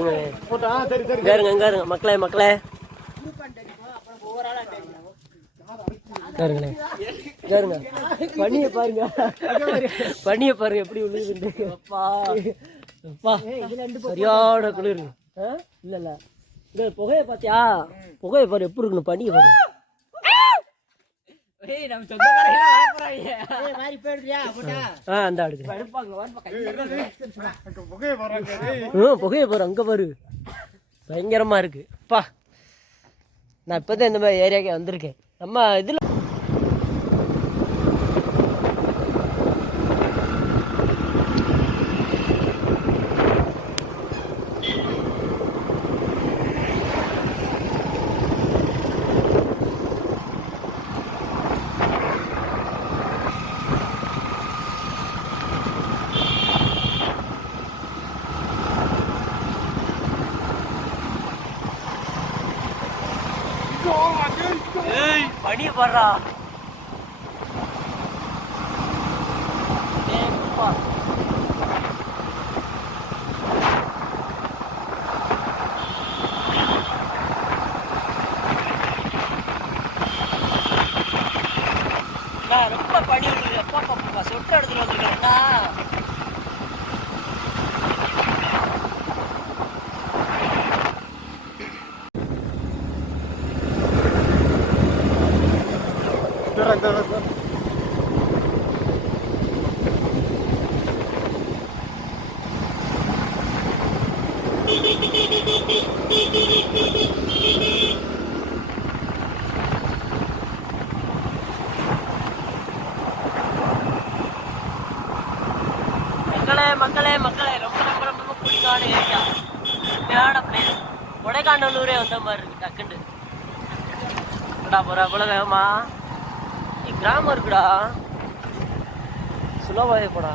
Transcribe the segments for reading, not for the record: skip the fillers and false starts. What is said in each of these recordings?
இருங்க மக்களே மக்களே பாருங்களேன் பனியை பாருங்க எப்படி உள்ளது சரியான குளிர் இல்ல இந்த புகையை பாத்தியா புகையை பாரு எப்படி இருக்கணும் பனியை பாரு புகையை பாரு அங்க பாரு பயங்கரமா இருக்கு பா நான் இப்பதான் இந்த மாதிரி ஏரியாக்கே வந்திருக்கேன் நம்ம இதுல பனிய பாடுறா ரொம்ப பனி விடுது அப்பா சொட்டு எடுத்துட்டு வந்துருக்கா மக்களே ரொம்ப பிடிக்கான ஏரியா உண்மையான பிளேஸ் கொடைக்கானலூரே வந்த மாதிரி இருக்கு டக்குண்டு போற அவ்வளவு வேகமா கிராமம் இருக்குடா சுலபாவே போடா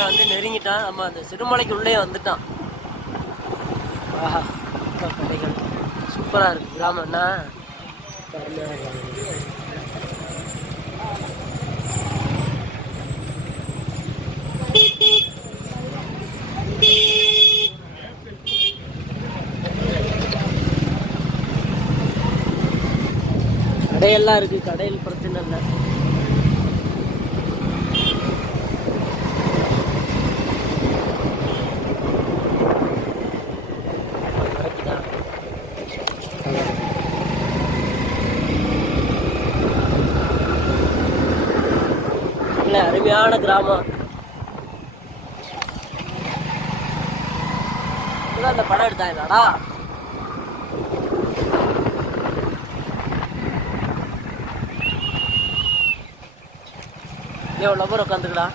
வந்து நெருங்கிட்டான் நம்ம அந்த சிறுமலைக்கு உள்ளே வந்துட்டான் ஆஹா கடைகள் சூப்பரா இருக்கு கிராமம்னா கடையெல்லாம் இருக்கு கடையில் பிரச்சனை இல்லை அருமையான கிராமம் அந்த படம் எடுத்தாங்கடா எவ்வளோ பேர் உட்காந்துக்கடா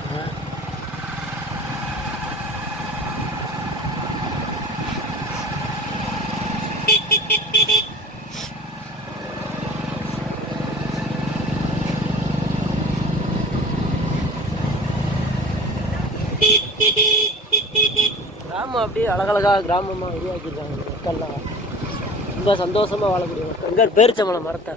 கிராமம் அப்படியே அழகழகாக கிராமமாக உருவாக்கியிருக்காங்க மக்கள்லாம் ரொம்ப சந்தோஷமாக வாழக்கூடிய மக்கள். எங்கே பேரிச்சம்பழம் மரத்தை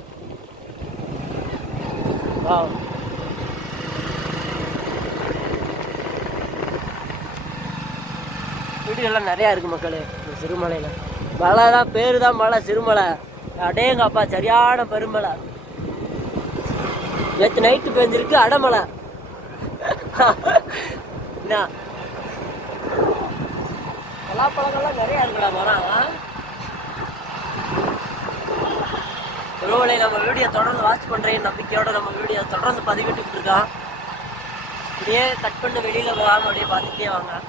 வீடுகள்லாம் நிறையா இருக்குது மக்களே இந்த சிறுமலையில். மலை தான் பேர் தான் மலை, சிறுமலை. அடேங்க அப்பா சரியான பெருமலை. நேற்று நைட்டு பெஞ்சிருக்கு அடமலை. என்ன பலாப்பழங்கள்லாம் நிறையா இருக்குடா மரம். ஒருவேளை நம்ம வீடியோ தொடர்ந்து வாட்ச் பண்ணுறேன் நம்பிக்கையோட நம்ம வீடியோ தொடர்ந்து பதிவிட்டு இருக்கோம். அப்படியே கட் பண்ணி வெளியில் போகாமல் அப்படியே பார்த்துட்டே வாங்க.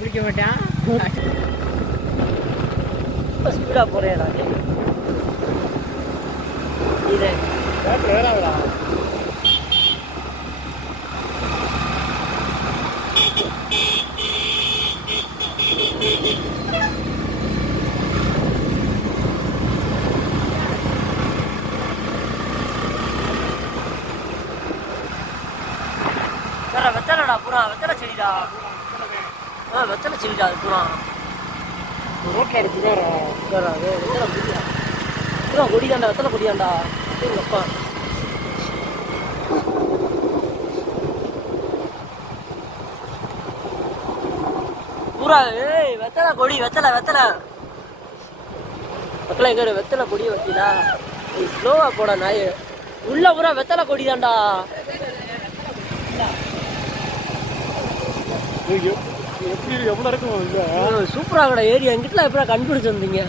பிடிக்க மாட்டான் ஸ்பீடா போறேன் இது வெத்தலைடா பூரா, வெத்தலை செடிடா. வெத்தலை செடிடா அது பூரா ரோட்டில் அடிச்சுதான் அது வெத்தலை கொடியா பூரா கொடிதாண்டா, வெத்தலை கொடியாண்டா. அப்பா பூரா ஏய் வெத்தலை கொடி, வெத்தலை வெத்தலை வெத்தலை எங்க வெத்தலை கொடியை வச்சிடா. ஸ்லோவா போட நாய் உள்ள பூரா வெத்தலை கொடிதாண்டா. எப்படி எவ்வளோ இருக்கும் சூப்பராக ஏரியா. எங்கிட்ட எப்படா கண்டுபிடிச்சு வந்தீங்க?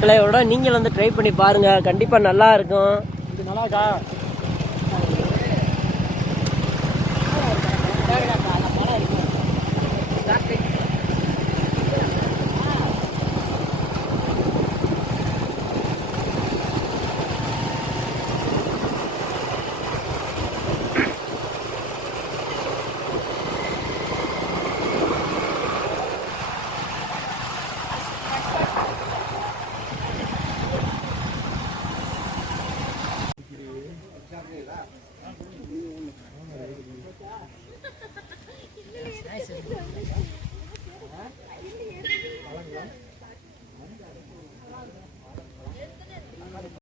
பிள்ளையோட நீங்கள் வந்து ட்ரை பண்ணி பாருங்கள், கண்டிப்பாக நல்லா இருக்கும். இது நல்லா இருக்கா?